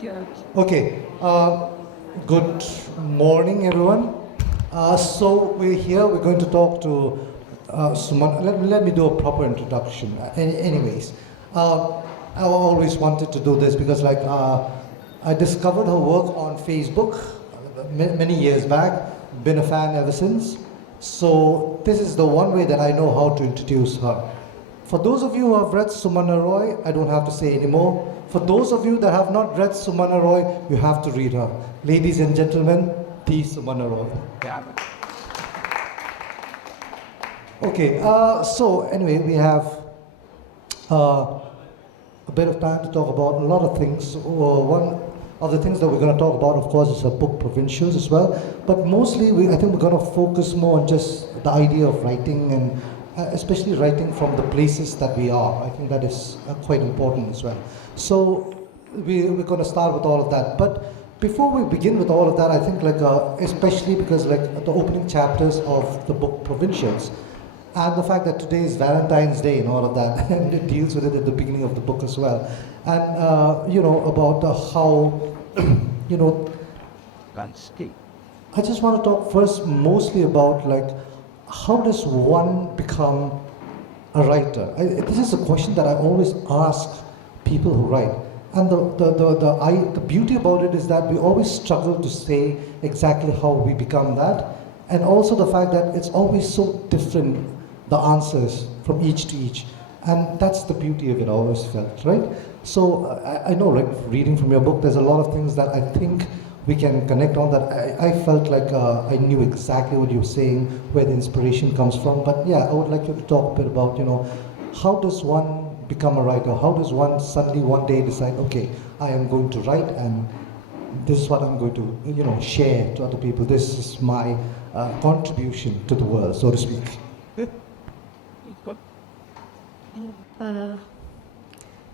Okay. Good morning, everyone. So we're here. We're going to talk to Sumana. Let me do a proper introduction. Anyways, I always wanted to do this because, I discovered her work on Facebook many years back. Been a fan ever since. So this is the one way that I know how to introduce her. For those of you who have read Sumana Roy, I don't have to say anymore. For those of you that have not read Sumana Roy, you have to read her. Ladies and gentlemen, the Sumana Roy. Okay, so anyway, we have a bit of time to talk about a lot of things. One of the things that we're going to talk about, of course, is her book Provincials as well. But mostly, I think we're going to focus more on just the idea of writing and especially writing from the places that we are. I think that is quite important as well. So we're going to start with all of that. But before we begin with all of that, I think especially because the opening chapters of the book Provincials, and the fact that today is Valentine's Day and all of that, and it deals with it at the beginning of the book as well. And, about how, I just want to talk first mostly about how does one become a writer? This is a question that I always ask people who write. And the beauty about it is that we always struggle to say exactly how we become that. And also the fact that it's always so different, the answers from each to each. And that's the beauty of it, I always felt, right? So I know, reading from your book, there's a lot of things that I think we can connect on that. I felt like I knew exactly what you were saying, where the inspiration comes from. But yeah, I would like you to talk a bit about, how does one become a writer? How does one suddenly one day decide, okay, I am going to write and this is what I'm going to, share to other people. This is my contribution to the world, so to speak.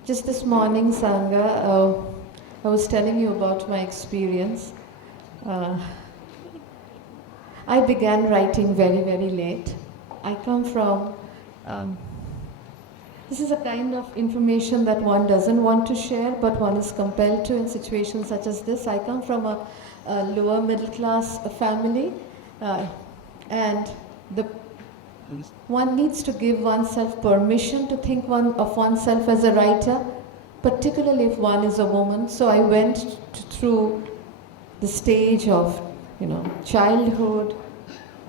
Just this morning, Sangha, I was telling you about my experience. I began writing very, very late. I come from, this is a kind of information that one doesn't want to share, but one is compelled to in situations such as this. I come from a lower middle class family, and one needs to give oneself permission to think of oneself as a writer, particularly if one is a woman. So I went through the stage of, childhood,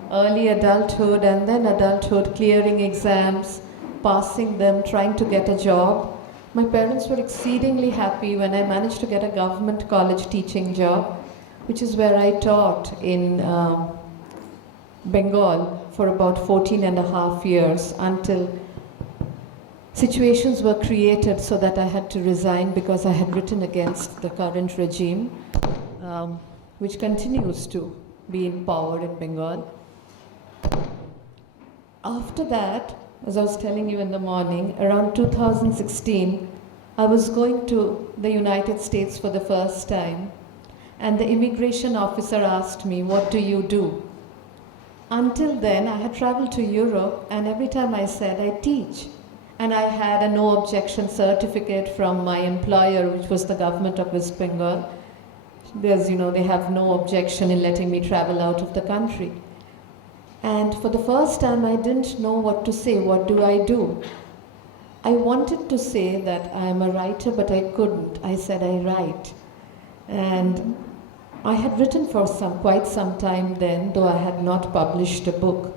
early adulthood, and then adulthood, clearing exams, passing them, trying to get a job. My parents were exceedingly happy when I managed to get a government college teaching job, which is where I taught in Bengal for about 14 and a half years until situations were created so that I had to resign because I had written against the current regime, which continues to be in power in Bengal. After that, as I was telling you in the morning, around 2016, I was going to the United States for the first time, and the immigration officer asked me, "What do you do?" Until then, I had traveled to Europe, and every time I said, "I teach." And I had a no objection certificate from my employer, which was the government of West Bengal. They have no objection in letting me travel out of the country. And for the first time, I didn't know what to say. What do I do? I wanted to say that I am a writer, but I couldn't. I said I write. And I had written for quite some time then, though I had not published a book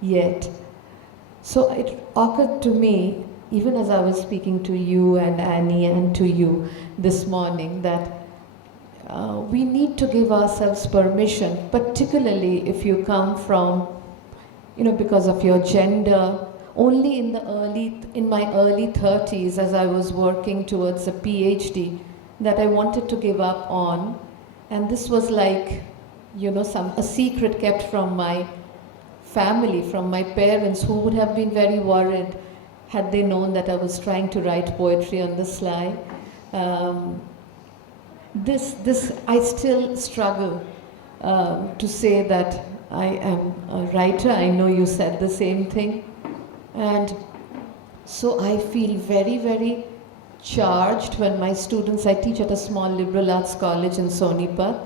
yet. So it occurred to me, even as I was speaking to you and Annie and to you this morning, that we need to give ourselves permission, particularly if you come from, because of your gender. Only in my early 30s, as I was working towards a PhD, that I wanted to give up on. And this was a secret kept from my family, from my parents, who would have been very worried had they known that I was trying to write poetry on the sly. I still struggle to say that I am a writer. I know you said the same thing. And so I feel very, very charged when my students, I teach at a small liberal arts college in Sonipat.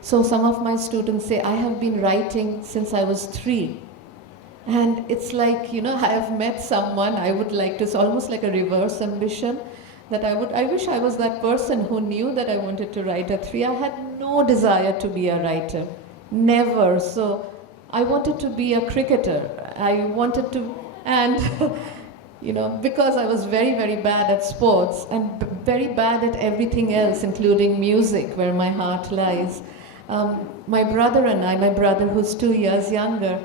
So some of my students say, I have been writing since I was 3. And it's like, I have met someone, I would like to, it's almost like a reverse ambition, that I wish I was that person who knew that I wanted to write at 3. I had no desire to be a writer, never. So I wanted to be a cricketer. I wanted to, and because I was very, very bad at sports and very bad at everything else, including music, where my heart lies. My brother and I, my brother who's 2 years younger,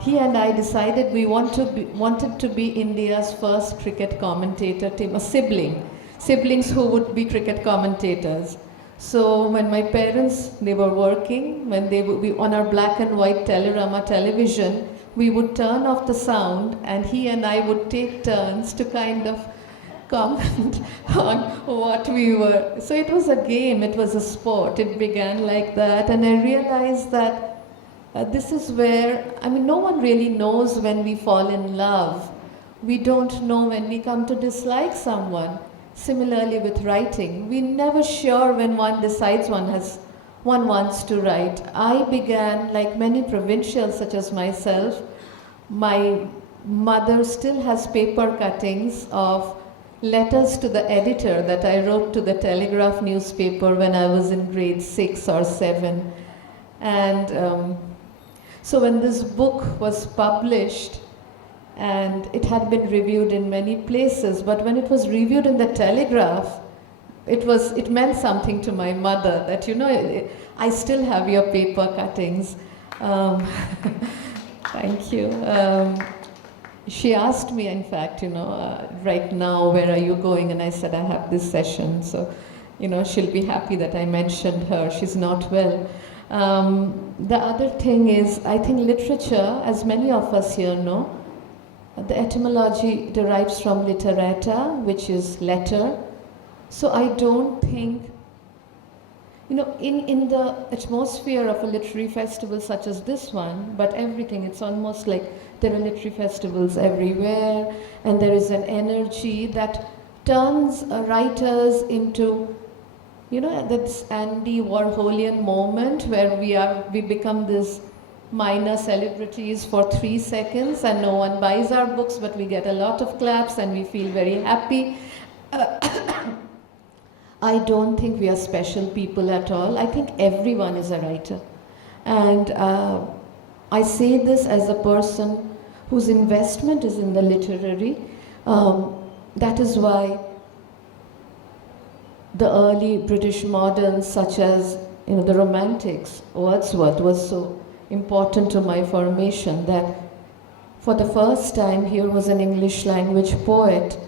he and I decided we wanted to be India's first cricket commentator team, a siblings who would be cricket commentators. So when my parents, they were working, when they would be on our black and white Telerama television, we would turn off the sound and he and I would take turns to kind of comment on what we were. So it was a game, it was a sport. It began like that, and I realized that this is where, no one really knows when we fall in love. We don't know when we come to dislike someone. Similarly with writing, we're never sure when one decides one wants to write. I began, like many provincials such as myself, my mother still has paper cuttings of letters to the editor that I wrote to the Telegraph newspaper when I was in grade 6 or 7. And so when this book was published, and it had been reviewed in many places, but when it was reviewed in the Telegraph, it meant something to my mother that, I still have your paper cuttings. Thank you. She asked me, in fact, right now, where are you going? And I said, I have this session. So, she'll be happy that I mentioned her. She's not well. The other thing is, I think literature, as many of us here know, the etymology derives from literata, which is letter. So I don't think, in the atmosphere of a literary festival such as this one, but everything, it's almost like there are literary festivals everywhere, and there is an energy that turns writers into, that's Andy Warholian moment where we become this minor celebrities for 3 seconds and no one buys our books, but we get a lot of claps and we feel very happy. I don't think we are special people at all. I think everyone is a writer. And I say this as a person whose investment is in the literary. That is why the early British moderns, such as the Romantics, Wordsworth was so important to my formation, that for the first time here was an English language poet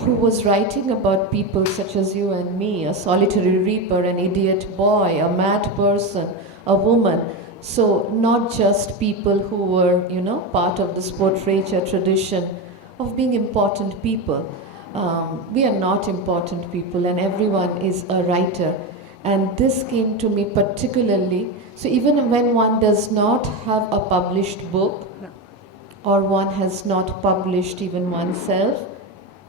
who was writing about people such as you and me, a solitary reaper, an idiot boy, a mad person, a woman. So not just people who were, part of this portraiture tradition of being important people. We are not important people, and everyone is a writer. And this came to me particularly. So even when one does not have a published book, or one has not published even oneself,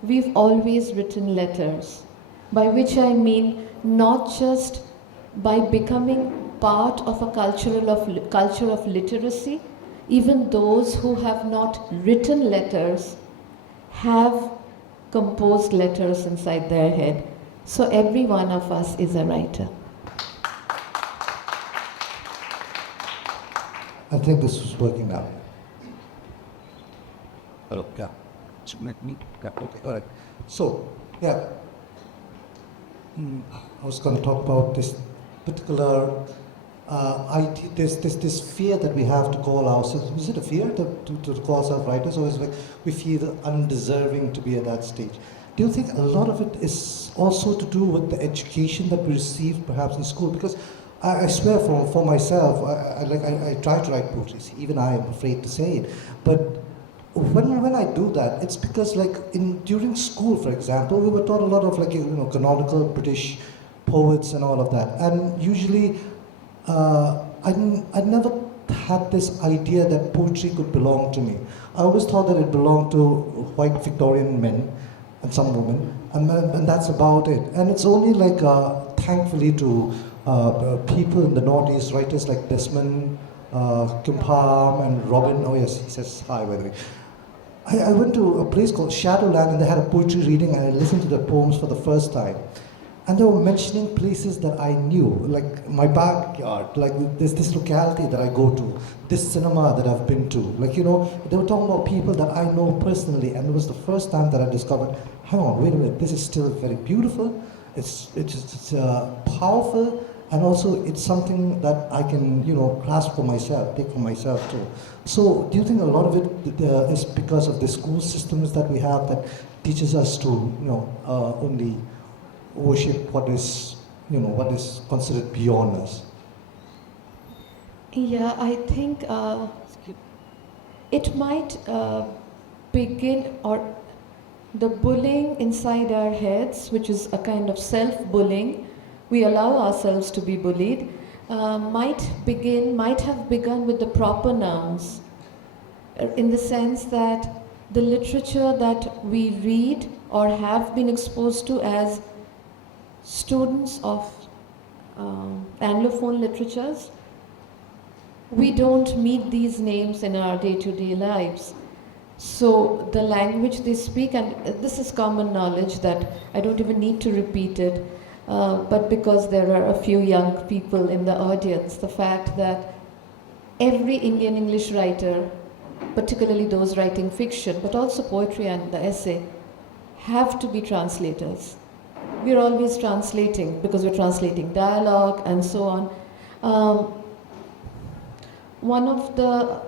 we've always written letters, by which I mean not just by becoming part of a culture of literacy. Even those who have not written letters have composed letters inside their head. So every one of us is a writer. I think this is working now. Hello. Yeah. Me? Yeah. Okay, all right. So, yeah. I was going to talk about this particular idea, this fear that we have to call ourselves. Is it a fear to call ourselves writers, or is it like we feel undeserving to be at that stage? Do you think a lot of it is also to do with the education that we received perhaps in school? Because I swear for myself, I try to write poetry. Even I am afraid to say it. But when I do that, it's because during school, for example, we were taught a lot of canonical British poets and all of that. And usually, I never had this idea that poetry could belong to me. I always thought that it belonged to white Victorian men, and some women, and that's about it. And it's only like, thankfully to people in the Northeast, writers like Desmond, Kimpam, and Robin. Oh yes, he says hi, by the way. I went to a place called Shadowland, and they had a poetry reading, and I listened to their poems for the first time. And they were mentioning places that I knew, like my backyard, like there's this locality that I go to, this cinema that I've been to. Like, you know, they were talking about people that I know personally, and it was the first time that I discovered, hang on, wait a minute, this is still very beautiful, it's powerful, and also it's something that I can, you know, grasp for myself, take for myself too. So do you think a lot of it is because of the school systems that we have that teaches us to, you know, only worship what is, you know, what is considered beyond us? Yeah, I think it might begin, or the bullying inside our heads, which is a kind of self-bullying, we allow ourselves to be bullied, might have begun with the proper nouns, in the sense that the literature that we read or have been exposed to as students of Anglophone literatures, we don't meet these names in our day-to-day lives. So the language they speak, and this is common knowledge that I don't even need to repeat it, but because there are a few young people in the audience, the fact that every Indian English writer, particularly those writing fiction, but also poetry and the essay, have to be translators. We're always translating because we're translating dialogue and so on. One of the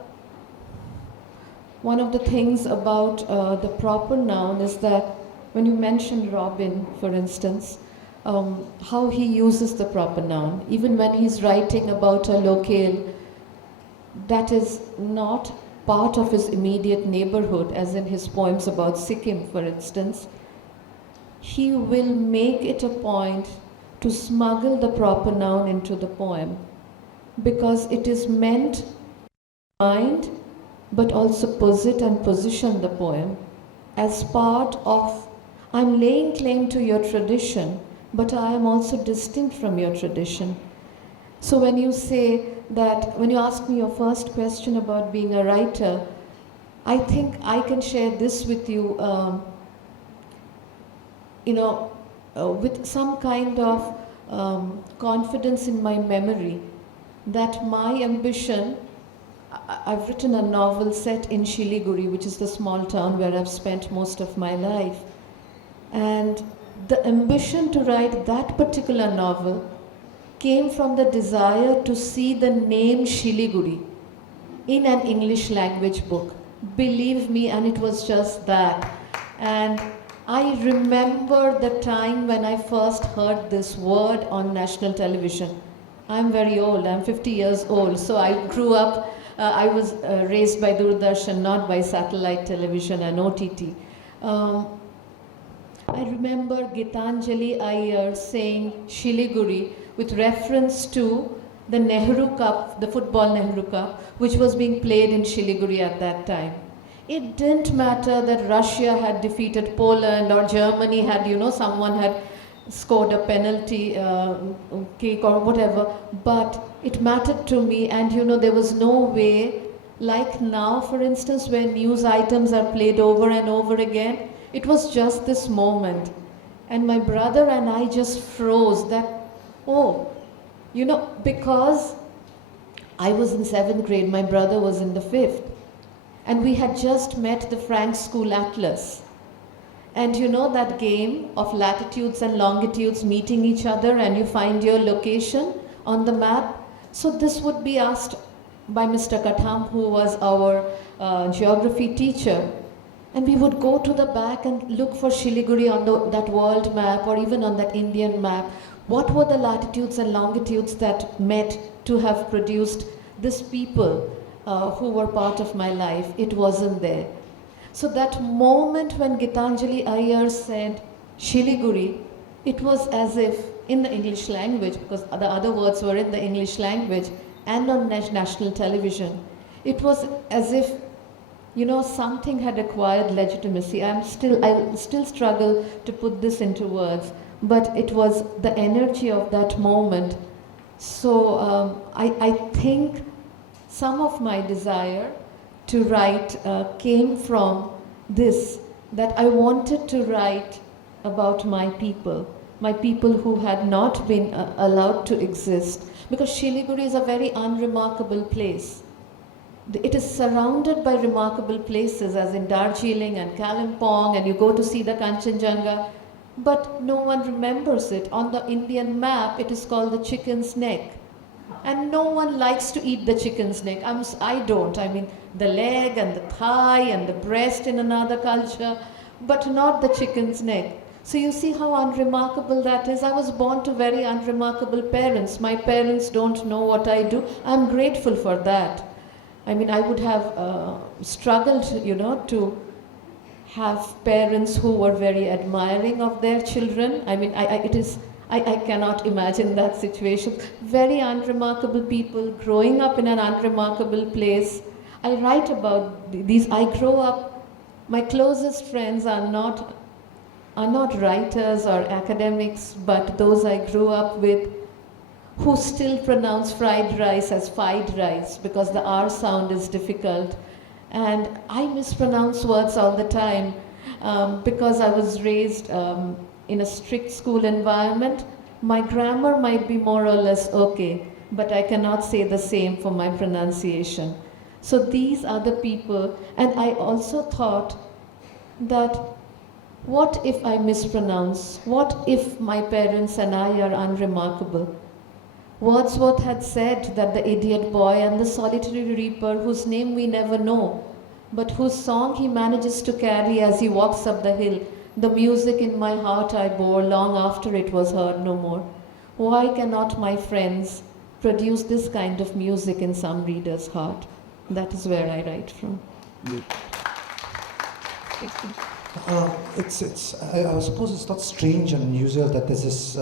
things about the proper noun is that when you mention Robin, for instance, how he uses the proper noun, even when he's writing about a locale that is not part of his immediate neighborhood, as in his poems about Sikkim, for instance, he will make it a point to smuggle the proper noun into the poem, because it is meant to mind, but also posit and position the poem as part of, I'm laying claim to your tradition, but I am also distinct from your tradition. So when you say that, when you ask me your first question about being a writer, I think I can share this with you, with some kind of confidence in my memory, that my ambition, I've written a novel set in Shiliguri, which is the small town where I've spent most of my life. And the ambition to write that particular novel came from the desire to see the name Shiliguri in an English language book. Believe me, and it was just that. And I remember the time when I first heard this word on national television. I'm very old, I'm 50 years old, so I grew up, I was raised by Doordarshan, not by satellite television and OTT. I remember Gitanjali Iyer saying Shiliguri with reference to the Nehru Cup, the football Nehru Cup, which was being played in Shiliguri at that time. It didn't matter that Russia had defeated Poland or Germany had, someone had scored a penalty kick or whatever, but it mattered to me, and there was no way, like now for instance, where news items are played over and over again. It was just this moment. And my brother and I just froze that, because I was in 7th grade, my brother was in the 5th. And we had just met the Frank School Atlas. And that game of latitudes and longitudes meeting each other, and you find your location on the map. So this would be asked by Mr. Katham, who was our geography teacher. And we would go to the back and look for Shiliguri on that world map, or even on that Indian map. What were the latitudes and longitudes that met to have produced this people who were part of my life? It wasn't there. So that moment when Gitanjali Iyer said Shiliguri, it was as if in the English language, because the other words were in the English language and on national television, it was as if something had acquired legitimacy. I still struggle to put this into words, but it was the energy of that moment. So I think some of my desire to write came from this, that I wanted to write about my people who had not been allowed to exist. Because Shiliguri is a very unremarkable place. It is surrounded by remarkable places, as in Darjeeling and Kalimpong, and you go to see the Kanchenjunga, but no one remembers it. On the Indian map, it is called the chicken's neck. And no one likes to eat the chicken's neck. I don't. I mean, the leg and the thigh and the breast in another culture, but not the chicken's neck. So you see how unremarkable that is. I was born to very unremarkable parents. My parents don't know what I do. I'm grateful for that. I mean, I would have struggled, to have parents who were very admiring of their children. I mean, I cannot imagine that situation. Very unremarkable people growing up in an unremarkable place. I write about these. I grow up, my closest friends are not writers or academics, but those I grew up with who still pronounce fried rice as fried rice because the R sound is difficult. And I mispronounce words all the time because I was raised in a strict school environment. My grammar might be more or less okay, but I cannot say the same for my pronunciation. So these are the people, and I also thought that what if I mispronounce? What if my parents and I are unremarkable? Wordsworth had said that the idiot boy and the solitary reaper, whose name we never know, but whose song he manages to carry as he walks up the hill, the music in my heart I bore long after it was heard no more. Why cannot my friends produce this kind of music in some reader's heart? That is where I write from. I suppose it's not strange and unusual that there's this,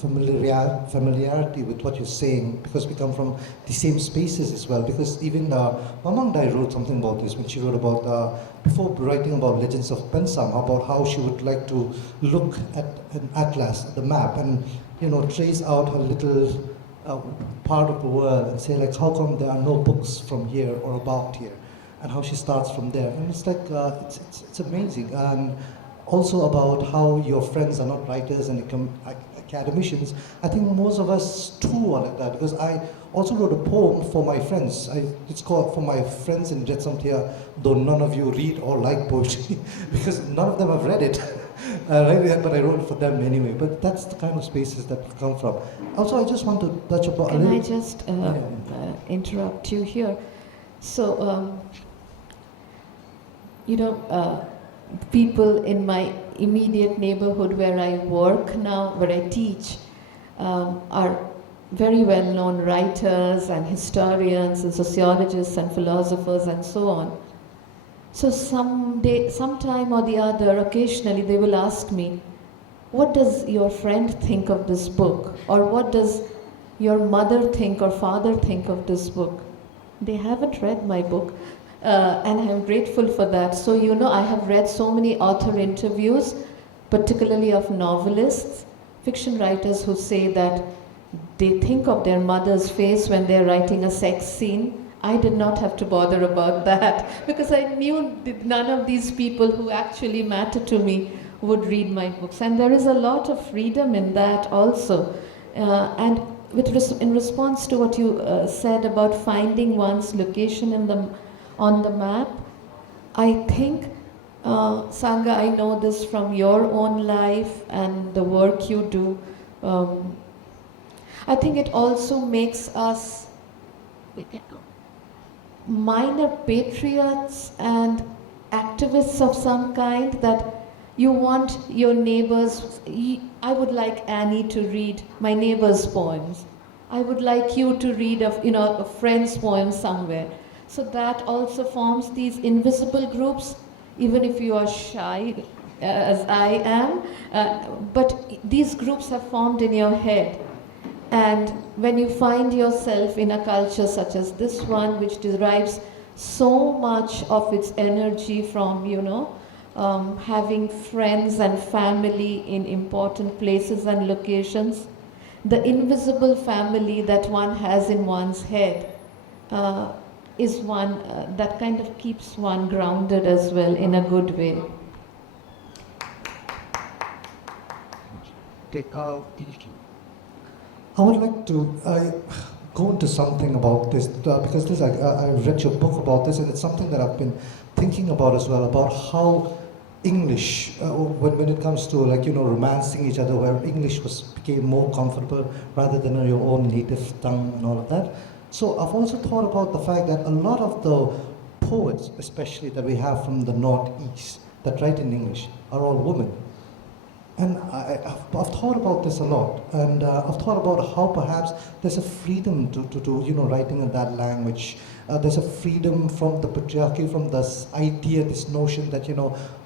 familiarity with what you're saying, because we come from the same spaces as well. Because even Mamandai wrote something about this when she wrote about, before writing about Legends of Pensam, about how she would like to look at an atlas, the map, and trace out her little part of the world and say, like, how come there are no books from here or about here? And how she starts from there. And it's like, it's amazing. And also about how your friends are not writers and academicians. I think most of us too are like that, because I also wrote a poem for my friends. It's called For My Friends in Jetsamtia, though none of you read or like poetry, because none of them have read it. But I wrote it for them anyway. But that's the kind of spaces that we come from. Also, I just want to touch upon... Can I just interrupt you here? So, people in my immediate neighborhood where I work now, where I teach, are very well-known writers and historians and sociologists and philosophers and so on. So sometime or the other, occasionally they will ask me, what does your friend think of this book? Or what does your mother think or father think of this book? They haven't read my book. And I'm grateful for that. So, I have read so many author interviews, particularly of novelists, fiction writers who say that they think of their mother's face when they're writing a sex scene. I did not have to bother about that because I knew that none of these people who actually matter to me would read my books. And there is a lot of freedom in that also. And in response to what you said about finding one's location on the map, I think, Sangha, I know this from your own life and the work you do. I think it also makes us minor patriots and activists of some kind, that you want your neighbors. I would like Annie to read my neighbor's poems. I would like you to read a friend's poem somewhere. So that also forms these invisible groups, even if you are shy, as I am. But these groups have formed in your head. And when you find yourself in a culture such as this one, which derives so much of its energy from, having friends and family in important places and locations. The invisible family that one has in one's head is one that kind of keeps one grounded as well in a good way. I would like to go into something about this because I read your book about this, and it's something that I've been thinking about as well, about how English, when it comes to romancing each other, where English became more comfortable rather than your own native tongue and all of that. So I've also thought about the fact that a lot of the poets, especially that we have from the Northeast, that write in English, are all women. And I've thought about this a lot, and I've thought about how perhaps there's a freedom to writing in that language. There's a freedom from the patriarchy, from this idea, this notion that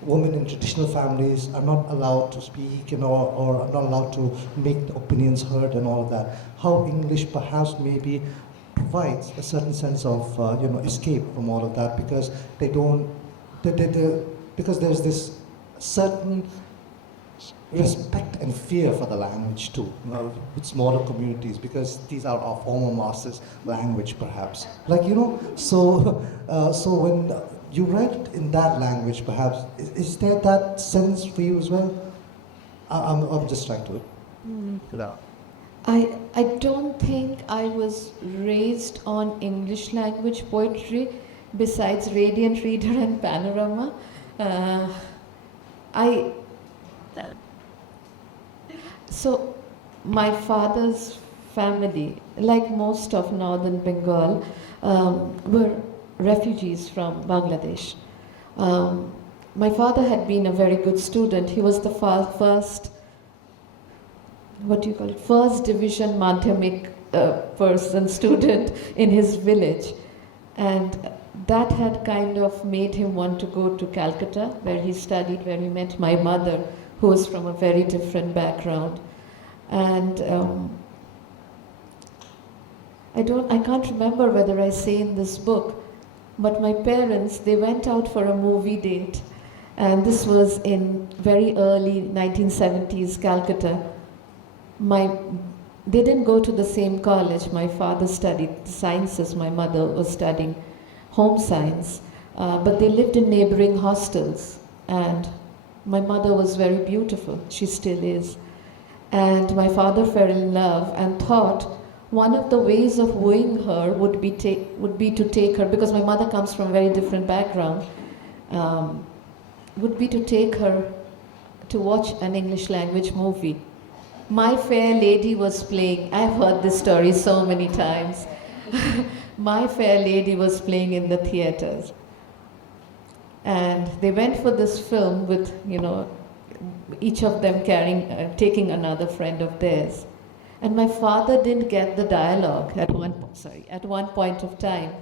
women in traditional families are not allowed to speak, or are not allowed to make their opinions heard and all of that. How English perhaps maybe provides a certain sense of escape from all of that, because because there's this certain respect and fear for the language too, with smaller communities, because these are our former masters' language, perhaps. So when you write in that language, perhaps, is there that sense for you as well? I'm just trying to. I don't think I was raised on English language poetry besides Radiant Reader and Panorama. So my father's family, like most of northern Bengal, were refugees from Bangladesh. My father had been a very good student. He was the first division Madhyamik student in his village. And that had kind of made him want to go to Calcutta, where he studied, where he met my mother, who was from a very different background. And I can't remember whether I say in this book, but my parents, they went out for a movie date, and this was in very early 1970s Calcutta. They didn't go to the same college. My father studied sciences, my mother was studying home science, but they lived in neighboring hostels, and my mother was very beautiful, she still is. And my father fell in love and thought one of the ways of wooing her would be to take her, because my mother comes from a very different background, would be to take her to watch an English language movie. My Fair Lady was playing. I've heard this story so many times. My Fair Lady was playing in the theaters. And they went for this film with, each of them taking another friend of theirs. And my father didn't get the dialogue at one point of time.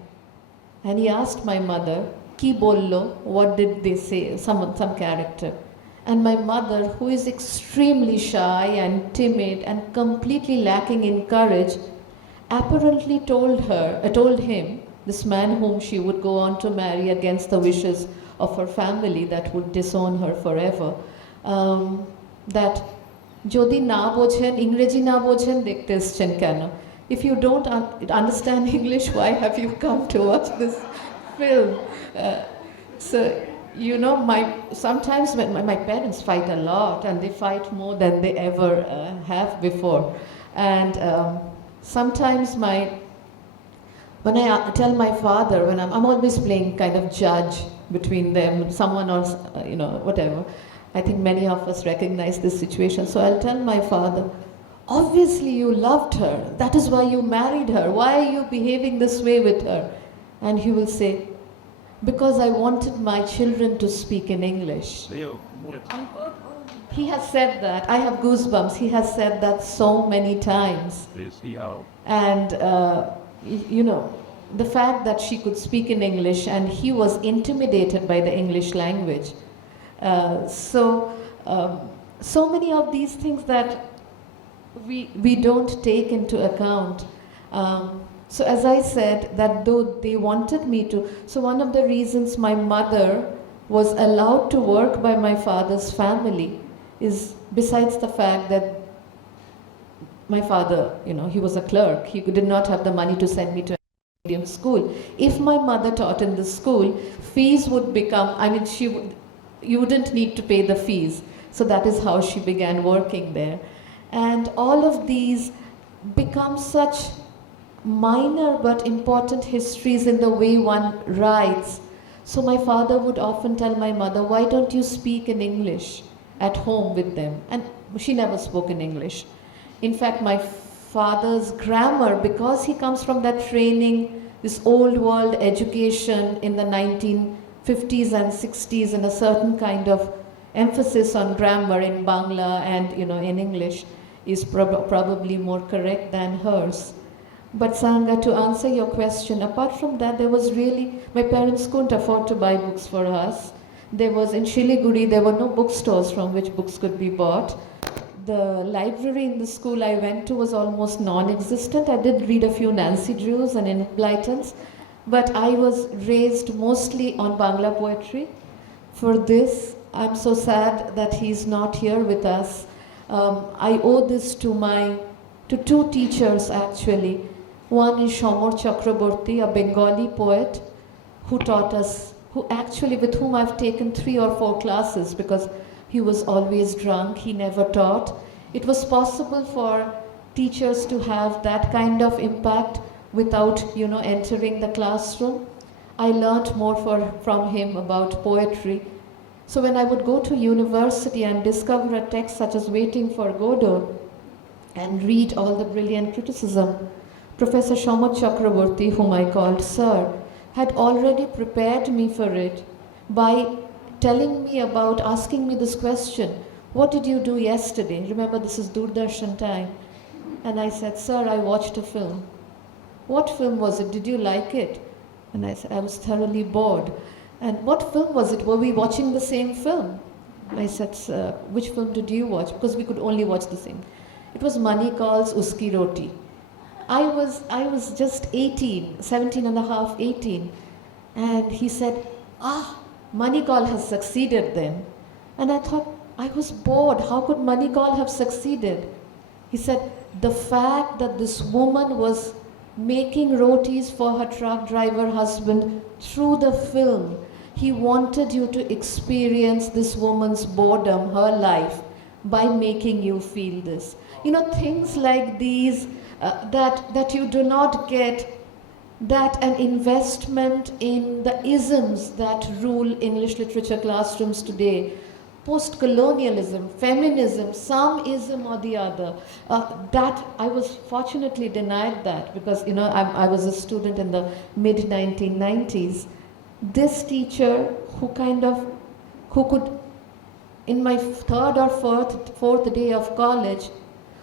And he asked my mother, Ki bollo, what did they say, some character. And my mother, who is extremely shy and timid and completely lacking in courage, apparently told him, this man whom she would go on to marry against the wishes of her family that would disown her forever, that Jodi na bochen, Ingreji na bochen, dekhte eschen keno. If you don't understand English, why have you come to watch this film? Sometimes when my parents fight a lot, and they fight more than they ever have before. And sometimes when I tell my father, when I'm always playing kind of judge between them, someone else, whatever. I think many of us recognize this situation. So I'll tell my father, obviously you loved her. That is why you married her. Why are you behaving this way with her? And he will say, because I wanted my children to speak in English. He has said that. I have goosebumps. He has said that so many times. And, the fact that she could speak in English, and he was intimidated by the English language. So many of these things that we don't take into account. So as I said, that though they wanted me to, so one of the reasons my mother was allowed to work by my father's family is, besides the fact that my father, he was a clerk, he did not have the money to send me to a medium school. If my mother taught in the school, fees would become, you wouldn't need to pay the fees. So that is how she began working there. And all of these become such minor but important histories in the way one writes. So my father would often tell my mother, why don't you speak in English at home with them? And she never spoke in English. In fact, my father's grammar, because he comes from that training, this old world education in the 1950s and 60s, and a certain kind of emphasis on grammar in Bangla and in English, is probably more correct than hers. But Sanga, to answer your question, apart from that, there was really, my parents couldn't afford to buy books for us. There was, in Shiliguri, there were no bookstores from which books could be bought. The library in the school I went to was almost non-existent. I did read a few Nancy Drews and Enid Blytons, but I was raised mostly on Bangla poetry. For this, I'm so sad that he's not here with us. I owe this to two teachers actually. One is Shamor Chakraborty, a Bengali poet who taught us, with whom I've taken 3 or 4 classes because he was always drunk, he never taught. It was possible for teachers to have that kind of impact without, entering the classroom. I learned more from him about poetry. So when I would go to university and discover a text such as Waiting for Godot and read all the brilliant criticism, Professor Shamor Chakraborty, whom I called Sir, had already prepared me for it by telling me about, asking me this question, what did you do yesterday? Remember, this is Doordarshan time. And I said, Sir, I watched a film. What film was it? Did you like it? And I said, I was thoroughly bored. And what film was it? Were we watching the same film? I said, Sir, which film did you watch? Because we could only watch the same. It was Manikal's Uski Roti. I was just 18, 17 and a half, 18. And he said, Manikal has succeeded then. And I thought, I was bored. How could Manikal have succeeded? He said, the fact that this woman was making rotis for her truck driver husband through the film, he wanted you to experience this woman's boredom, her life, by making you feel this. Things like these that you do not get, that an investment in the isms that rule English literature classrooms today, post-colonialism, feminism, some ism or the other, that I was fortunately denied that because, I was a student in the mid-1990s. This teacher who could, in my 3rd or 4th day of college,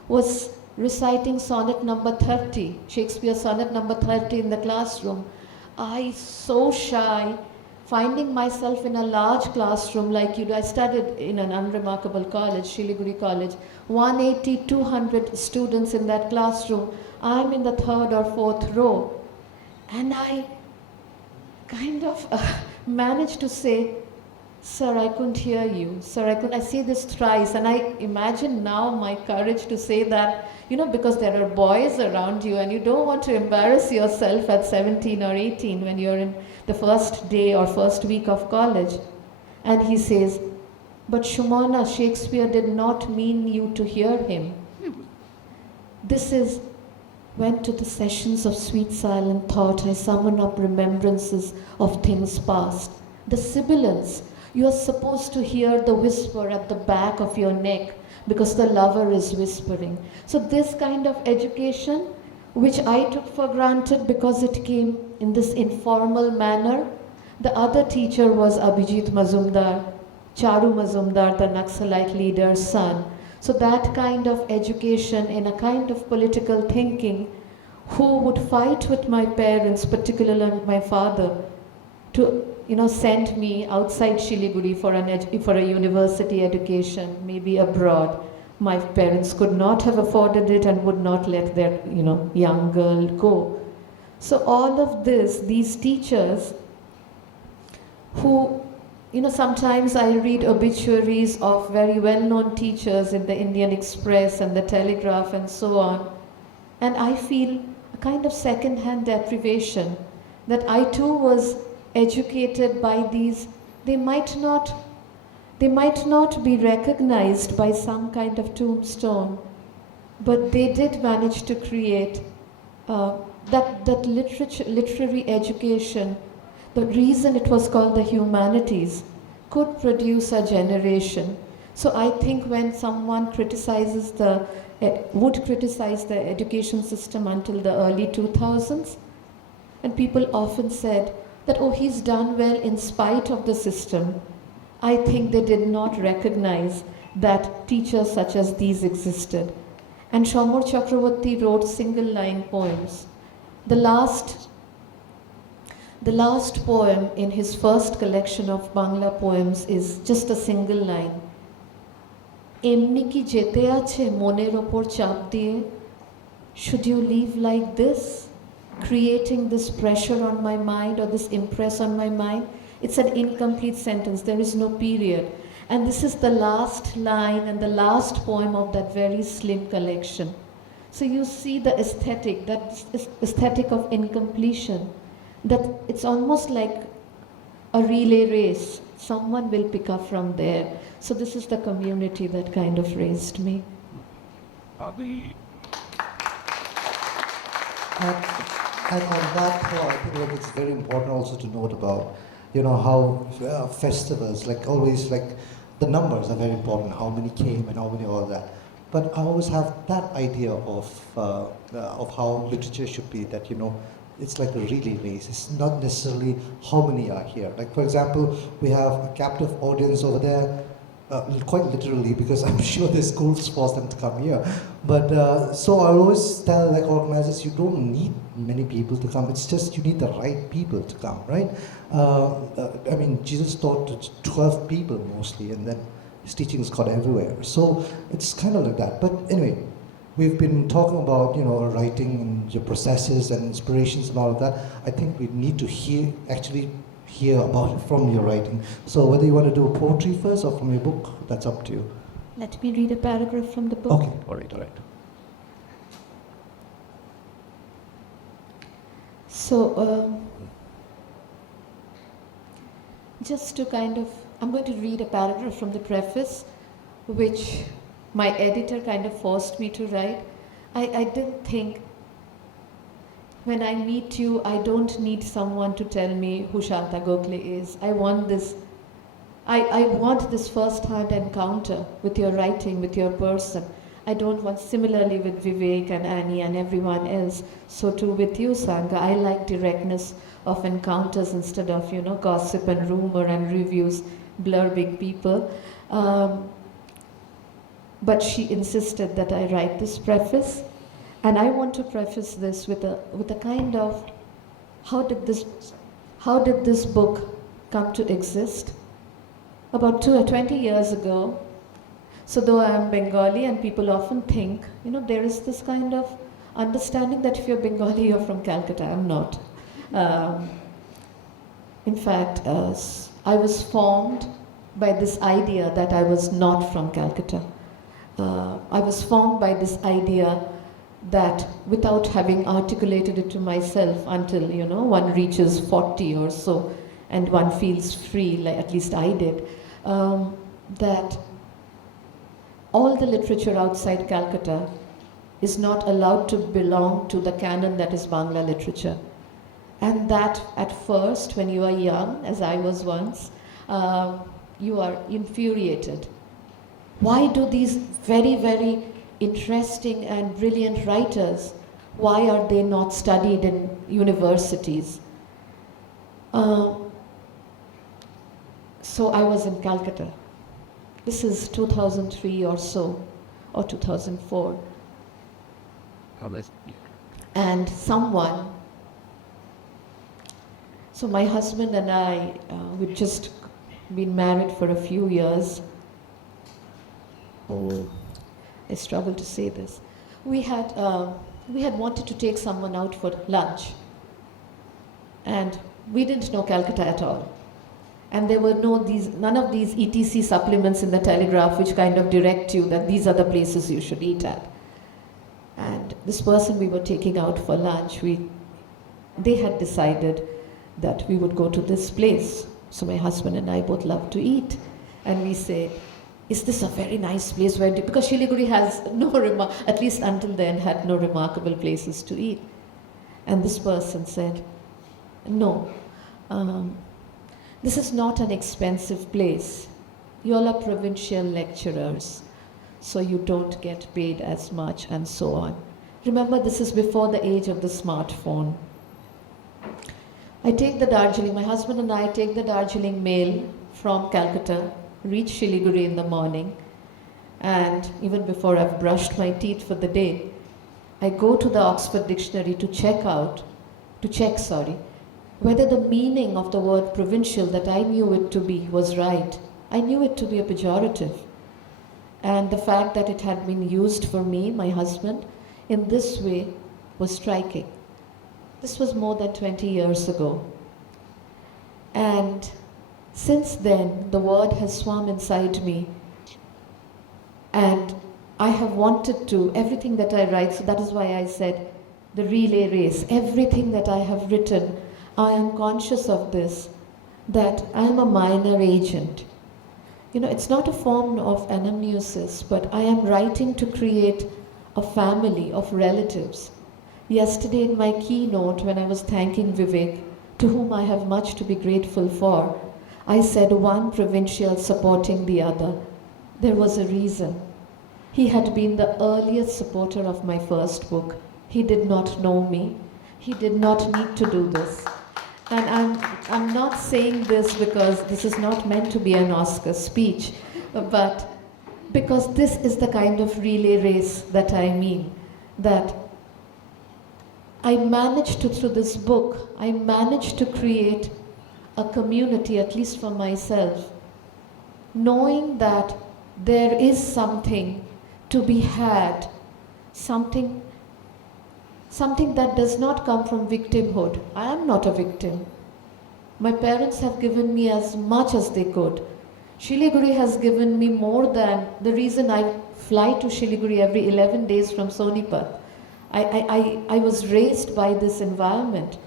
was reciting sonnet number 30, Shakespeare's sonnet number 30 in the classroom. I, so shy, finding myself in a large classroom like you do. I studied in an unremarkable college, Shiliguri College, 180, 200 students in that classroom. I'm in the 3rd or 4th row. And I kind of managed to say, Sir, I couldn't hear you. Sir, I say this thrice. And I imagine now my courage to say that, because there are boys around you and you don't want to embarrass yourself at 17 or 18 when you're in the first day or first week of college. And he says, but Sumana, Shakespeare did not mean you to hear him. Went to the sessions of sweet silent thought, I summon up remembrances of things past. The sibilance, you are supposed to hear the whisper at the back of your neck because the lover is whispering. So this kind of education, which I took for granted because it came in this informal manner. The other teacher was Abhijit Mazumdar, Charu Mazumdar, the Naxalite leader's son. So that kind of education in a kind of political thinking, who would fight with my parents, particularly my father, to send me outside Shiliguri for a university education, maybe abroad. My parents could not have afforded it and would not let their young girl go. So all of this, these teachers who, sometimes I read obituaries of very well-known teachers in the Indian Express and the Telegraph and so on, and I feel a kind of second-hand deprivation that I too was educated by these. They might not be recognized by some kind of tombstone, but they did manage to create that literary education. The reason it was called the humanities could produce a generation. So I think when someone would criticize the education system until the early 2000s, and people often said that, oh, he's done well in spite of the system, I think they did not recognize that teachers such as these existed. And Shamur Chakravarti wrote single-line poems. The last poem in his first collection of Bangla poems is just a single line. Emni ki jete ache moner opor chap diye? Should you live like this, creating this pressure on my mind or this impress on my mind? It's an incomplete sentence, there is no period. And this is the last line and the last poem of that very slim collection. So you see the aesthetic, that aesthetic of incompletion, that it's almost like a relay race. Someone will pick up from there. So this is the community that kind of raised me. And on that point, I think like it's very important also to note about, how festivals, like always, like the numbers are very important, how many came and how many all that. But I always have that idea of how literature should be, that, it's like a relay race. It's not necessarily how many are here. Like, for example, we have a captive audience over there, quite literally, because I'm sure the schools force them to come here. But so I always tell like organizers, you don't need many people to come. It's just you need the right people to come, right? I mean, Jesus taught to 12 people mostly, and then his teachings got everywhere. So it's kind of like that. But anyway, we've been talking about writing and your processes and inspirations and all of that. I think we need to hear about it from your writing. So whether you want to do a poetry first or from your book, that's up to you. Let me read a paragraph from the book. Okay, all right. So, just to I'm going to read a paragraph from the preface, which my editor kind of forced me to write. I didn't think, when I meet you, I don't need someone to tell me who Shanta Gokhale is. I want this first-hand encounter with your writing, with your person. I don't want, similarly with Vivek and Annie and everyone else, so too with you, Sangha. I like directness of encounters instead of, gossip and rumor and reviews, blurbing people. But she insisted that I write this preface. And I want to preface this with a kind of, how did this book come to exist? About 20 years ago. So though I am Bengali and people often think, there is this kind of understanding that if you're Bengali, you're from Calcutta. I'm not. In fact, I was formed by this idea that I was not from Calcutta. I was formed by this idea that without having articulated it to myself until, one reaches 40 or so and one feels free, like at least I did, that all the literature outside Calcutta is not allowed to belong to the canon that is Bangla literature. And that at first, when you are young, as I was once, you are infuriated. Why do these very, very interesting and brilliant writers, why are they not studied in universities? So I was in Calcutta. This is 2003 or so, or 2004. And so my husband and I, we'd just been married for a few years. I struggle to say this. We had wanted to take someone out for lunch, And we didn't know Calcutta at all. And there were none of these ETC supplements in the Telegraph which kind of direct you that these are the places you should eat at. And this person we were taking out for lunch, they had decided that we would go to this place. So my husband and I both love to eat. And we say, is this a very nice place? Because Siliguri has at least until then, had no remarkable places to eat. And this person said, no, this is not an expensive place. You all are provincial lecturers, so you don't get paid as much and so on. Remember, this is before the age of the smartphone. My husband and I take the Darjeeling mail from Calcutta, reach Siliguri in the morning, and even before I've brushed my teeth for the day, I go to the Oxford Dictionary to check whether the meaning of the word provincial that I knew it to be was right. I knew it to be a pejorative. And the fact that it had been used for me, my husband, in this way was striking. This was more than 20 years ago. And since then, the word has swum inside me. And I have wanted to, everything that I write, so that is why I said the relay race, everything that I have written, I am conscious of this, that I am a minor agent. It's not a form of anamnesis, but I am writing to create a family of relatives. Yesterday in my keynote, when I was thanking Vivek, to whom I have much to be grateful for, I said one provincial supporting the other. There was a reason. He had been the earliest supporter of my first book. He did not know me. He did not need to do this. And I'm not saying this because this is not meant to be an Oscar speech, but because this is the kind of relay race that I mean, that I managed to, through this book, I managed to create a community, at least for myself, knowing that there is something to be had, something that does not come from victimhood. I am not a victim. My parents have given me as much as they could. Siliguri has given me more than the reason I fly to Siliguri every 11 days from Sonipat. I was raised by this environment.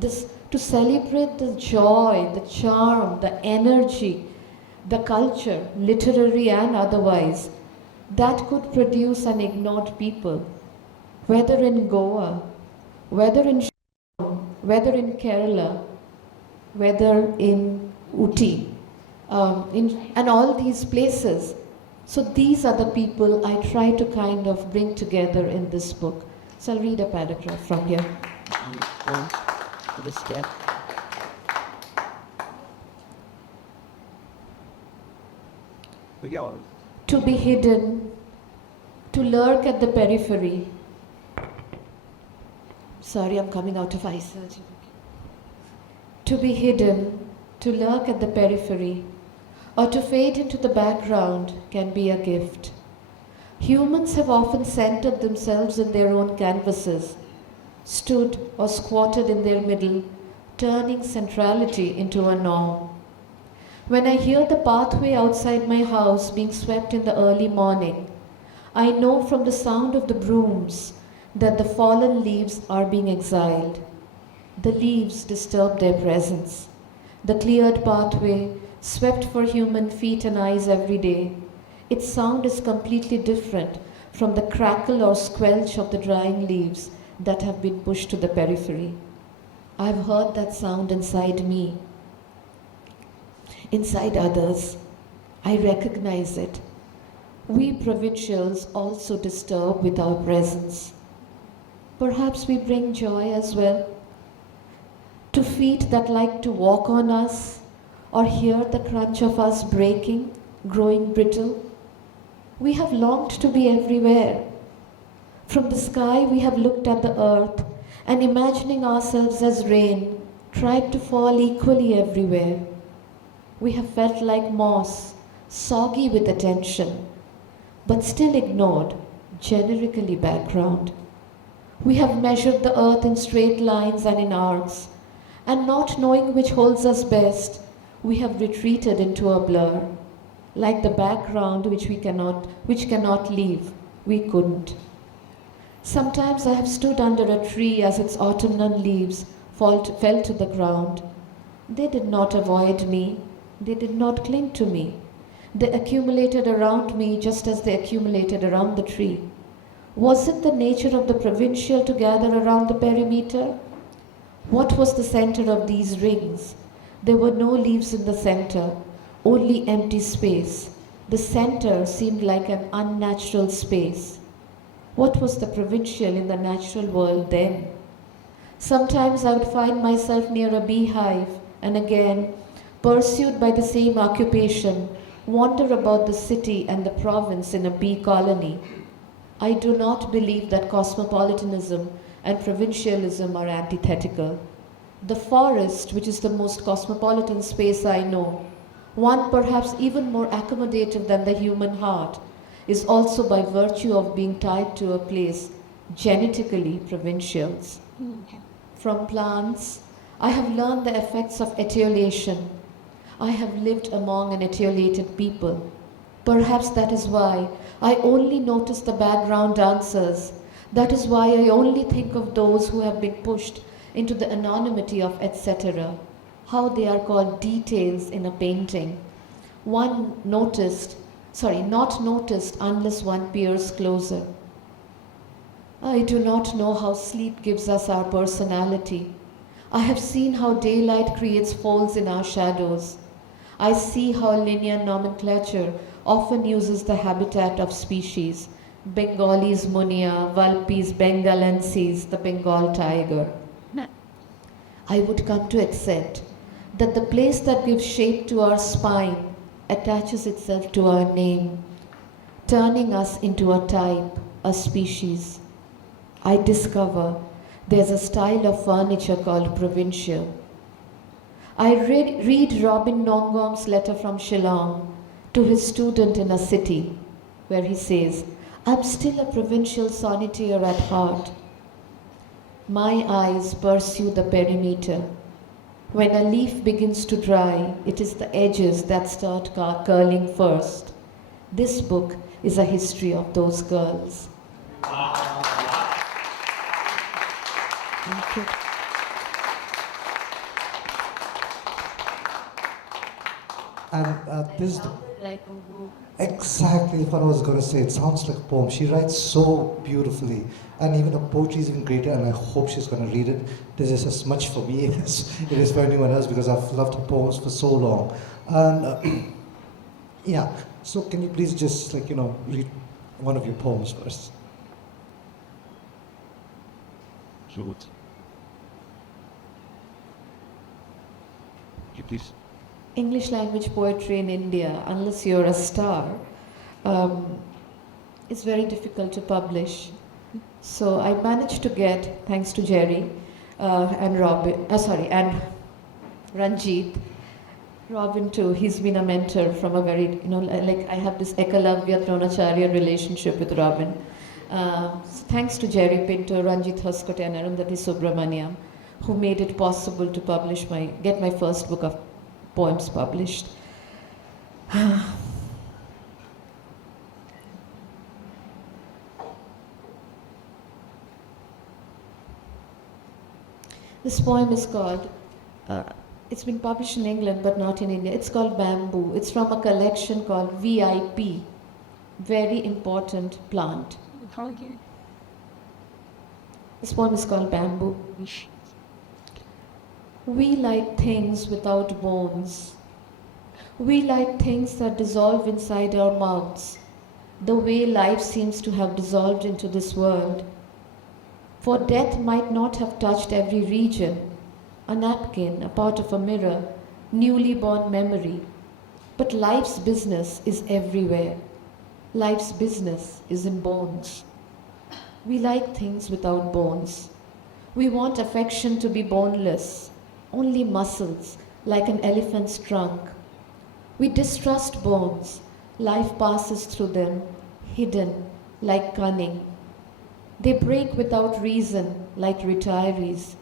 To celebrate the joy, the charm, the energy, the culture, literary and otherwise, that could produce an ignored people. Whether in Goa, whether in Shillong, whether in Kerala, whether in Uti, and all these places. So these are the people I try to kind of bring together in this book. So I'll read a paragraph from here. To be hidden, to lurk at the periphery. Sorry, I'm coming out of eye surgery. To be hidden, to lurk at the periphery, or to fade into the background can be a gift. Humans have often centered themselves in their own canvases, stood or squatted in their middle, turning centrality into a norm. When I hear the pathway outside my house being swept in the early morning, I know from the sound of the brooms that the fallen leaves are being exiled. The leaves disturb their presence. The cleared pathway, swept for human feet and eyes every day, its sound is completely different from the crackle or squelch of the drying leaves that have been pushed to the periphery. I've heard that sound inside me. Inside others, I recognize it. We provincials also disturb with our presence. Perhaps we bring joy as well. To feet that like to walk on us or hear the crunch of us breaking, growing brittle. We have longed to be everywhere. From the sky we have looked at the earth and imagining ourselves as rain, tried to fall equally everywhere. We have felt like moss, soggy with attention, but still ignored, generically background. We have measured the earth in straight lines and in arcs, And not knowing which holds us best, we have retreated into a blur. Like the background which cannot leave, we couldn't. Sometimes I have stood under a tree as its autumnal leaves fell to the ground. They did not avoid me, they did not cling to me. They accumulated around me just as they accumulated around the tree. Was it the nature of the provincial to gather around the perimeter? What was the center of these rings? There were no leaves in the center, only empty space. The center seemed like an unnatural space. What was the provincial in the natural world then? Sometimes I would find myself near a beehive and again, pursued by the same occupation, wander about the city and the province in a bee colony. I do not believe that cosmopolitanism and provincialism are antithetical. The forest, which is the most cosmopolitan space I know, one perhaps even more accommodative than the human heart, is also by virtue of being tied to a place genetically provincials. From plants, I have learned the effects of etiolation. I have lived among an etiolated people. Perhaps that is why I only notice the background dancers. That is why I only think of those who have been pushed into the anonymity of etc. How they are called details in a painting. Not noticed unless one peers closer. I do not know how sleep gives us our personality. I have seen how daylight creates folds in our shadows. I see how linear nomenclature often uses the habitat of species. Bengalis munia, Valpis bengalensis, the Bengal tiger. I would come to accept that the place that gives shape to our spine attaches itself to our name, turning us into a type, a species. I discover there's a style of furniture called provincial. I read Robin Nongom's letter from Shillong to his student in a city, where he says, I'm still a provincial sonneteer at heart. My eyes pursue the perimeter. When a leaf begins to dry, it is the edges that start curling first. This book is a history of those girls. Thank you. And this is Like a book. exactly what I was going to say. It sounds like a poem. She writes so beautifully, and even her poetry is even greater. And I hope she's going to read it. This is as much for me as it is for anyone else because I've loved her poems for so long. And yeah, so can you please just read one of your poems first? Good. You please. English language poetry in India, unless you're a star, is very difficult to publish. So I managed to get, thanks to Jerry and and Ranjit, Robin too. He's been a mentor from a very, I have this Ekalavya Dronacharya relationship with Robin. Thanks to Jerry Pinto, Ranjit Hoskote, and Arundhati Subramaniam, who made it possible to get my first book of poems published. This poem is called, it's been published in England but not in India. It's called Bamboo. It's from a collection called VIP, Very Important Plant. Okay. This poem is called Bamboo. We like things without bones. We like things that dissolve inside our mouths, the way life seems to have dissolved into this world. For death might not have touched every region, a napkin, a part of a mirror, newly born memory. But life's business is everywhere. Life's business is in bones. We like things without bones. We want affection to be boneless, only muscles, like an elephant's trunk. We distrust bones. Life passes through them, hidden, like cunning. They break without reason, like retirees,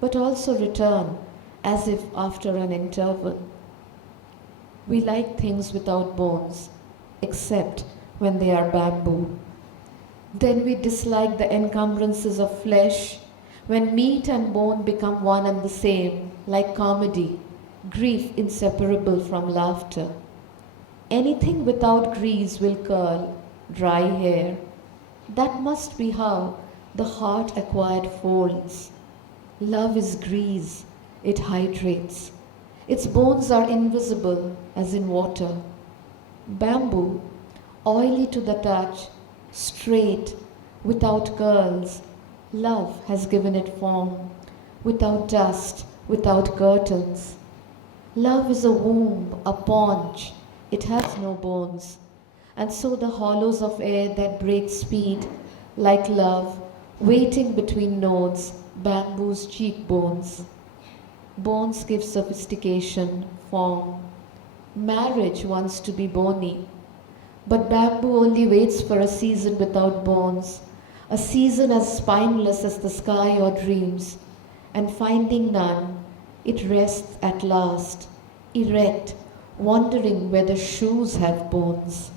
but also return, as if after an interval. We like things without bones, except when they are bamboo. Then we dislike the encumbrances of flesh, when meat and bone become one and the same, like comedy, grief inseparable from laughter. Anything without grease will curl, dry hair. That must be how the heart acquired folds. Love is grease, it hydrates. Its bones are invisible as in water. Bamboo, oily to the touch, straight, without curls. Love has given it form, without dust, without curtains. Love is a womb, a paunch, it has no bones. And so the hollows of air that break speed, like love, waiting between nodes, bamboo's cheekbones. Bones give sophistication, form. Marriage wants to be bony, but bamboo only waits for a season without bones, a season as spineless as the sky or dreams, and finding none, it rests at last, erect, wondering whether shoes have bones.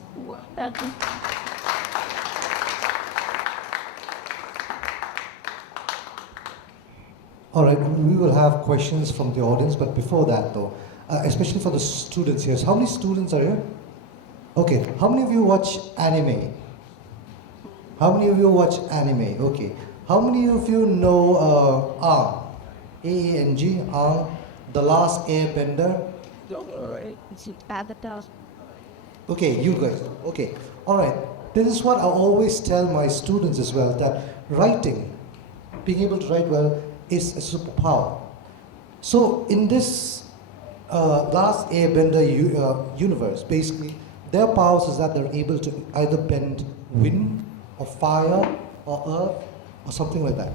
All right, we will have questions from the audience, but before that though, especially for the students here, so how many students are here? Okay, how many of you watch anime? How many of you watch anime? Okay. How many of you know Aang? A-A-N-G, Aang, The Last Airbender? It's Avatar. Okay, you guys. Okay. All right. This is what I always tell my students as well, that writing, being able to write well, is a superpower. So in this Last Airbender universe, basically, their powers is that they're able to either bend wind or fire or earth or something like that.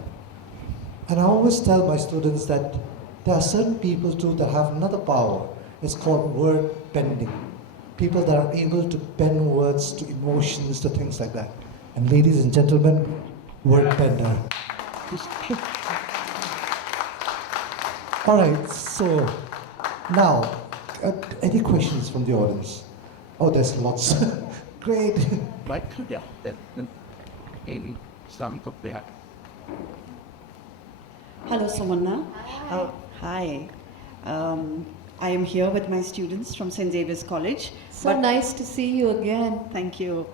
And I always tell my students that there are certain people too that have another power. It's called word bending. People that are able to bend words to emotions, to things like that. And ladies and gentlemen, word bender. All right, so now, any questions from the audience? Oh, there's lots. Great. Like to death that in some of that. Hello, Sumana. Oh, hi. I am here with my students from St. Xavier's College. So nice to see you again. Thank you.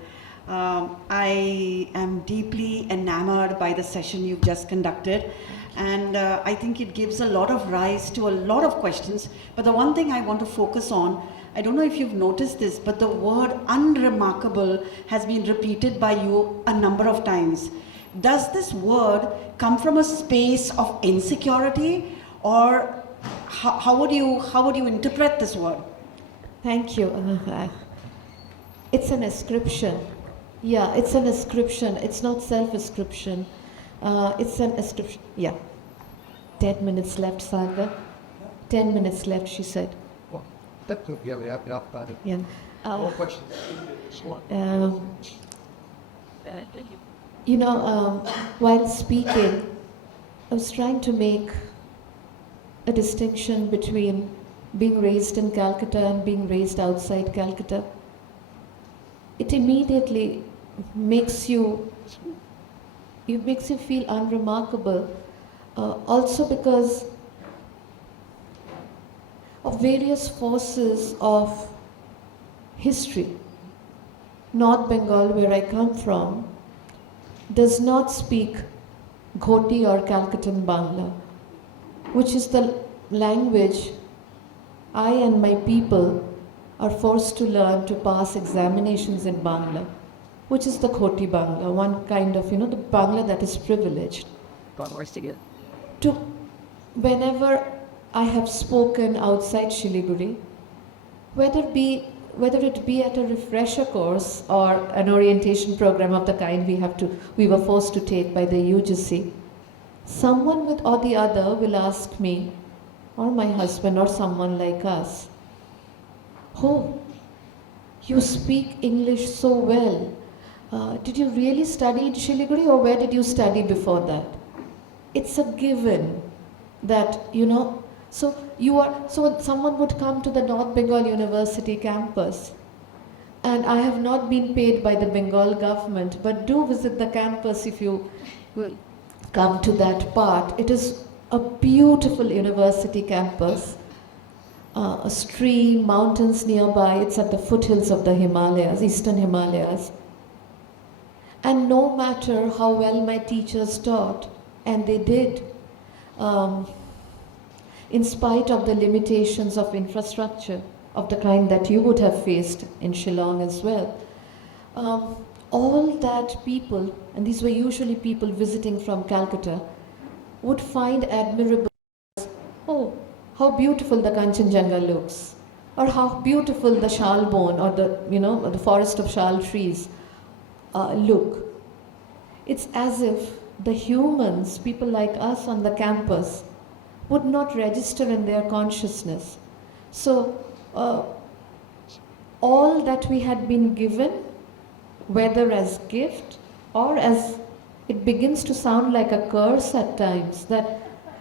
I am deeply enamored by the session you've just conducted, and I think it gives a lot of rise to a lot of questions. But the one thing I want to focus on, I don't know if you've noticed this, but the word unremarkable has been repeated by you a number of times. Does this word come from a space of insecurity, or how would you interpret this word? Thank you. It's an ascription. Yeah, it's an ascription. It's not self-ascription. It's an ascription. Yeah. 10 minutes left, Sandra. 10 minutes left, she said. Well, that could be up by the Yeah. more questions. While speaking, I was trying to make a distinction between being raised in Calcutta and being raised outside Calcutta. It immediately makes you feel unremarkable, also because of various forces of history. North Bengal, where I come from, does not speak Ghoti or Calcuttan Bangla, which is the language I and my people are forced to learn to pass examinations in Bangla, which is the Ghoti Bangla, one kind of, the Bangla that is privileged. Whenever I have spoken outside Shiliguri, whether it be at a refresher course or an orientation program of the kind we were forced to take by the UGC, someone or the other will ask me, or my husband or someone like us, "Oh, you speak English so well. Did you really study in Shiliguri, or where did you study before that?" It's a given that, So someone would come to the North Bengal University campus, and I have not been paid by the Bengal government, but do visit the campus if you will come to that part. It is a beautiful university campus, a stream, mountains nearby. It's at the foothills of the Himalayas, eastern Himalayas. And no matter how well my teachers taught, and they did, in spite of the limitations of infrastructure of the kind that you would have faced in Shillong as well, all that people, and these were usually people visiting from Calcutta, would find admirable. Oh, how beautiful the Kanchenjunga looks, or how beautiful the Shalbone or the forest of Shal trees look. It's as if the humans, people like us on the campus, would not register in their consciousness. So all that we had been given, whether as gift or as, it begins to sound like a curse at times, that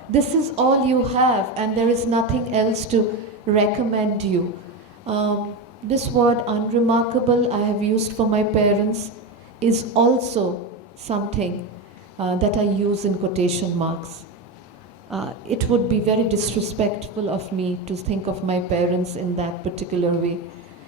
this is all you have and there is nothing else to recommend you. This word unremarkable I have used for my parents is also something that I use in quotation marks. It would be very disrespectful of me to think of my parents in that particular way.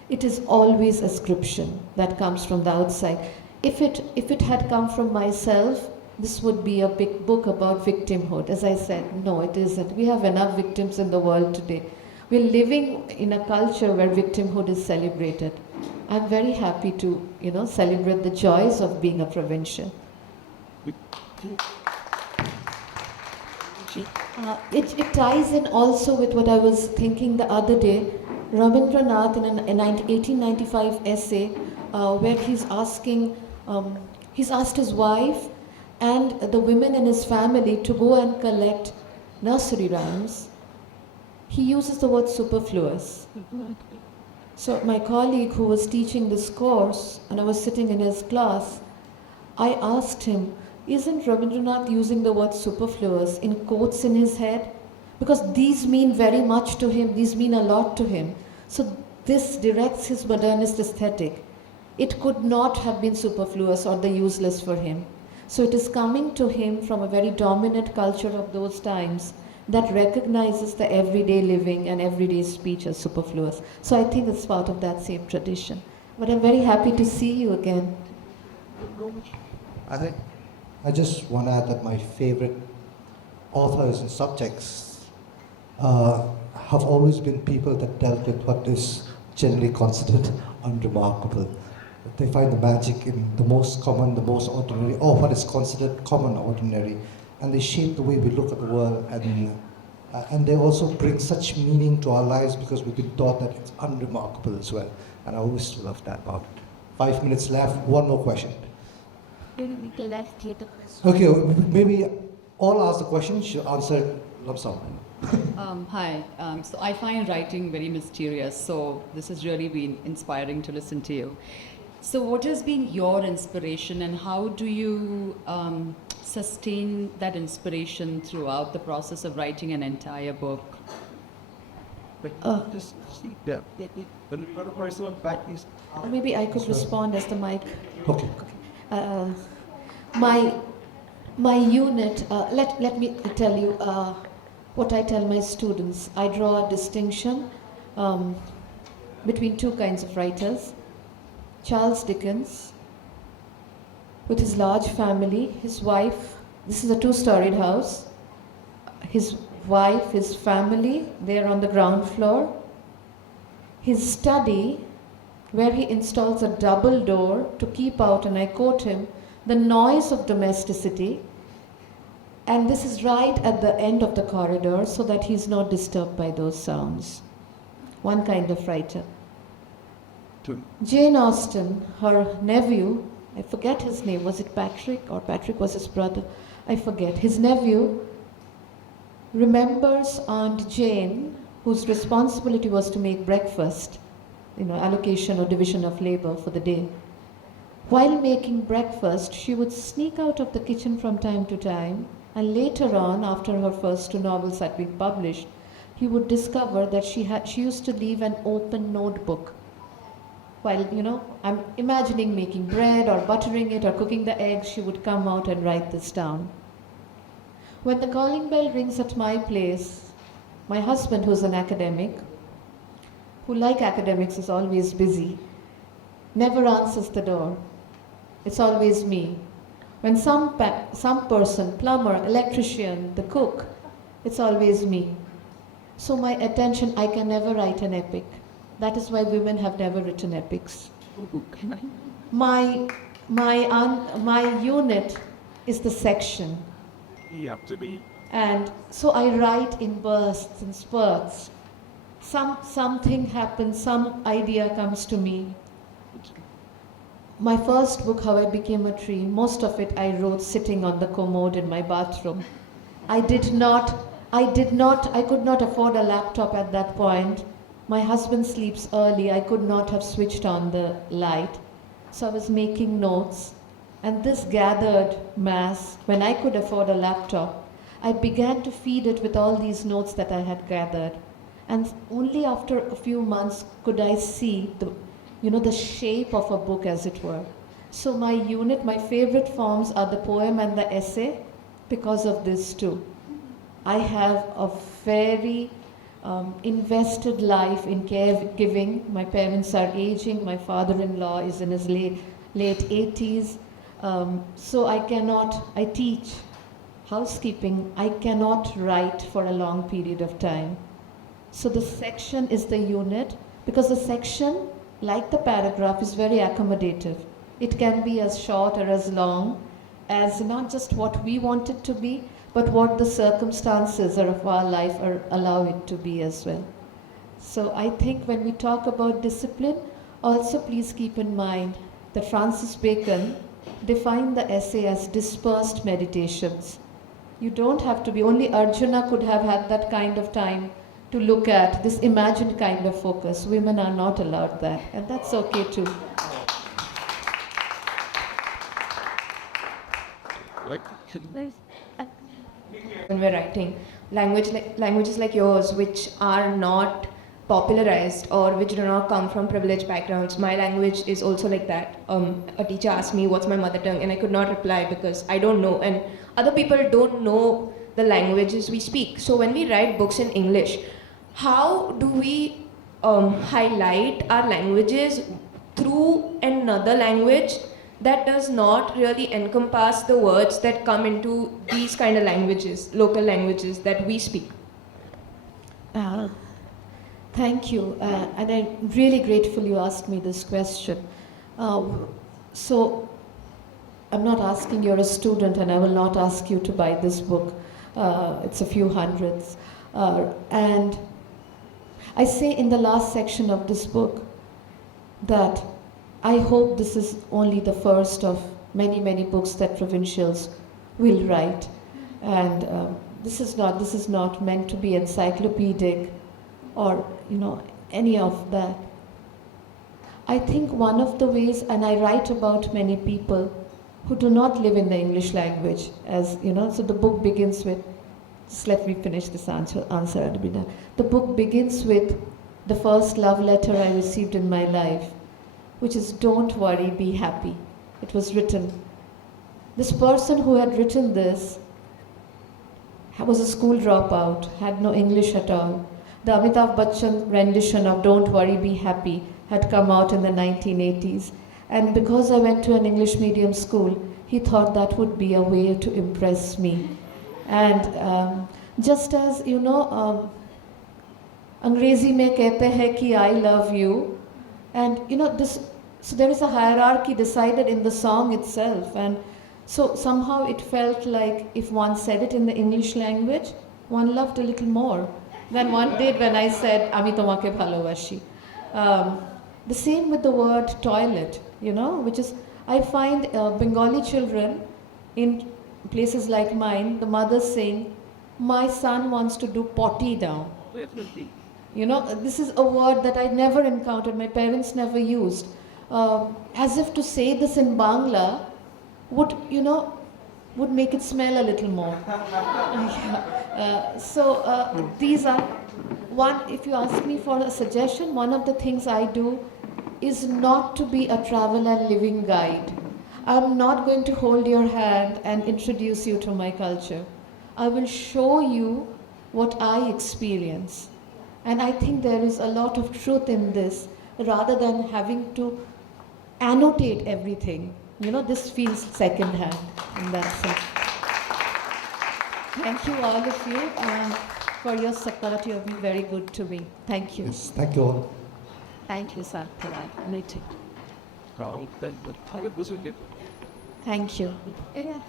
It is always ascription that comes from the outside. If it had come from myself, this would be a big book about victimhood. As I said, no, it isn't. We have enough victims in the world today. We're living in a culture where victimhood is celebrated. I'm very happy to, celebrate the joys of being a provincial. It ties in also with what I was thinking the other day. Rabindranath in an 1895 essay where he's asked his wife and the women in his family to go and collect nursery rhymes. He uses the word superfluous. So my colleague who was teaching this course, and I was sitting in his class, I asked him, isn't Rabindranath using the word superfluous in quotes in his head? Because these mean very much to him, these mean a lot to him. So this directs his modernist aesthetic. It could not have been superfluous or the useless for him. So it is coming to him from a very dominant culture of those times that recognizes the everyday living and everyday speech as superfluous. So I think it's part of that same tradition. But I'm very happy to see you again. I just want to add that my favorite authors and subjects have always been people that dealt with what is generally considered unremarkable. They find the magic in the most common, the most ordinary, or what is considered common ordinary, and they shape the way we look at the world, and they also bring such meaning to our lives because we've been taught that it's unremarkable as well, and I always love that about it. 5 minutes left, one more question. Okay, maybe all ask the question, she'll answer it lump sum. Hi, so I find writing very mysterious, so this has really been inspiring to listen to you. So what has been your inspiration and how do you sustain that inspiration throughout the process of writing an entire book? Maybe I could respond as the mic. Okay. My unit, let me tell you what I tell my students. I draw a distinction between two kinds of writers. Charles Dickens, with his large family, his wife, this is a two-storied house, his wife, his family, they're on the ground floor. His study, where he installs a double door to keep out, and I quote him, the noise of domesticity, and this is right at the end of the corridor so that he's not disturbed by those sounds. One kind of writer. Jane Austen, her nephew, I forget his name, was it Patrick, or Patrick was his brother? I forget. His nephew remembers Aunt Jane, whose responsibility was to make breakfast, allocation or division of labor for the day. While making breakfast, she would sneak out of the kitchen from time to time, and later on, after her first two novels had been published, he would discover that she used to leave an open notebook. While, I'm imagining making bread or buttering it or cooking the eggs, she would come out and write this down. When the calling bell rings at my place, my husband, who's an academic, who like academics is always busy, never answers the door. It's always me. When some person, plumber, electrician, the cook, it's always me. So my attention, I can never write an epic. That is why women have never written epics. My unit is the section. And so I write in bursts and spurts. Something happens, some idea comes to me. My first book, How I Became a Tree, most of it I wrote sitting on the commode in my bathroom. I could not afford a laptop at that point. My husband sleeps early. I could not have switched on the light. So I was making notes. And this gathered mass, when I could afford a laptop, I began to feed it with all these notes that I had gathered. And only after a few months could I see the shape of a book, as it were. So my favorite forms are the poem and the essay because of this too. I have a very invested life in caregiving. My parents are aging. My father-in-law is in his late 80s. So I teach housekeeping. I cannot write for a long period of time. So the section is the unit, because the section, like the paragraph, is very accommodative. It can be as short or as long as not just what we want it to be, but what the circumstances of our life allow it to be as well. So I think when we talk about discipline, also please keep in mind that Francis Bacon defined the essay as dispersed meditations. You don't have to be, only Arjuna could have had that kind of time to look at this imagined kind of focus. Women are not allowed that, and that's okay too. When we're writing, languages like yours, which are not popularized or which do not come from privileged backgrounds. My language is also like that. A teacher asked me what's my mother tongue, and I could not reply because I don't know, and other people don't know the languages we speak. So when we write books in English, how do we highlight our languages through another language that does not really encompass the words that come into these kind of languages, local languages that we speak? Thank you, and I'm really grateful you asked me this question. So I'm not asking you're a student, and I will not ask you to buy this book. It's a few hundreds. And I say in the last section of this book that I hope this is only the first of many, many books that Provincials will write. And this is not meant to be encyclopedic or any of that. I think one of the ways, and I write about many people who do not live in the English language, so the book begins with, just let me finish this answer, Adibina. The book begins with the first love letter I received in my life, which is, "Don't worry, be happy." It was written. This person who had written this was a school dropout, had no English at all. The Amitabh Bachchan rendition of "Don't Worry, Be Happy" had come out in the 1980s. And because I went to an English medium school, he thought that would be a way to impress me. And just as, Angrezi mein kehte hai ki I love you. And, so there is a hierarchy decided in the song itself. And so somehow it felt like if one said it in the English language, one loved a little more than one did when I said, "Ami tomake bhalobashi." The same with the word toilet, which is, I find Bengali children in places like mine, the mothers saying, "My son wants to do potty now." This is a word that I never encountered, my parents never used. As if to say this in Bangla would, would make it smell a little more. These are one. If you ask me for a suggestion, one of the things I do is not to be a travel and living guide. I'm not going to hold your hand and introduce you to my culture. I will show you what I experience. And I think there is a lot of truth in this, rather than having to annotate everything. You know, this feels secondhand in that sense. Thank you, all of you, for your support. You have been very good to me. Thank you. Yes, thank you all. Thank you, sir, for that meeting. Then the target was with you. Thank you. Yeah.